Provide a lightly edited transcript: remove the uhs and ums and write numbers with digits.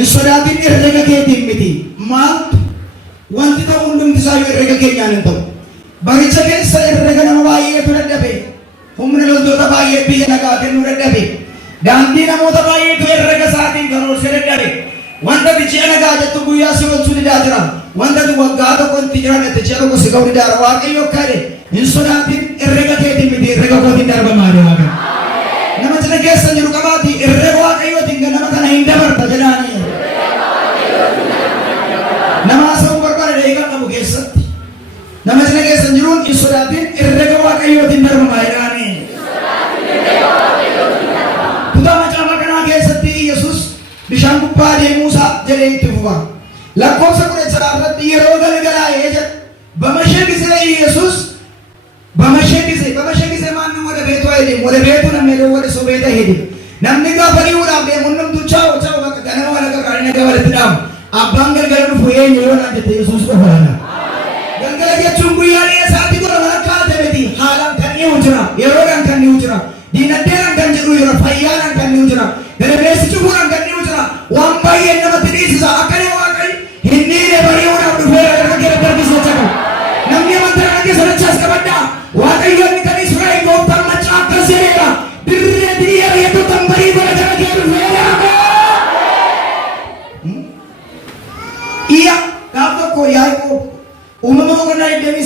Insodaatiin herrega keetiin miti. Maaltu wanti ta'u hundumti isaa yoo herrega keenyaan hin ta'u. Baricha keessa herrega nama baay'eetu dadhabe. Humna loltoota baay'ee biyya nagaa kennuu dadhabe. Daandii namoota baay'eetu herrega isaatiin karoorsee dadhabe. Wanta ji'a nagaa jettu guyyaa si oolchuu didaa jira. Wanta waggaa tokko itti jiraanne ji'a tokko si ga'uu didaa Waaqayyo kaadhe. Insodaatiin herrega keetiin miti herrega kootiin darbamaa deemaa. Nama jala keessa jiru qabaati herrega Waaqayyootiin nama kana hin dabarta jedhaanii. Nama asoo barbaade eegaa qabu keessatti. Nama jala keessa jiruun insodaatiin herrega Waaqayyootiin darbamaa jedhaanii. Kutaa macaafa kanaa keessatti Yesuus bishaan gubbaa deemuusaa jedhee itti fufa. Lakkoofsa 13 irratti yeroo galgalaa'ee jedha. Bamashee gisee Yesuus በመሸ ጊዜ ማንም ወደ ቤቱ አይሄድም። ወደ ቤቱ ነው የሚሄደው፣ ወደ ሰው ቤት አይሄድም። namni gaafa dhi'uudhaaf deemuun chaa'u bakka ganama walaqa qaadina gabalatti dhaamu abbaan galgala dhufu eenyu yoo naan jette Yesuus qofaadha. Galgala jechuun guyyaa dhi'ee sa'aatii godha walakkaa miti haalaan kan dhi'u jira, yeroodhaan kan dhi'u jira, diinagdeedhaan kan jedhu jira, fayyaadhaan kan dhi'u jira, gadameessi cufuudhaan kan dhi'u jira. Waan baay'een namatti dhiisisa. Akkana Waaqayyo hin dhiine bari'uudhaaf dhufee harka kee darbisee jira. Namni amantaa kana keessa dachaas qabadhaa. Waaqayyoon kan Israa'el gooftaan macaa akkasiidha. Dirree biyya reetu tambarii godhatama jedhu fe'aama. Iya gaaf tokko Yaaqoob uumama boqonnaa 27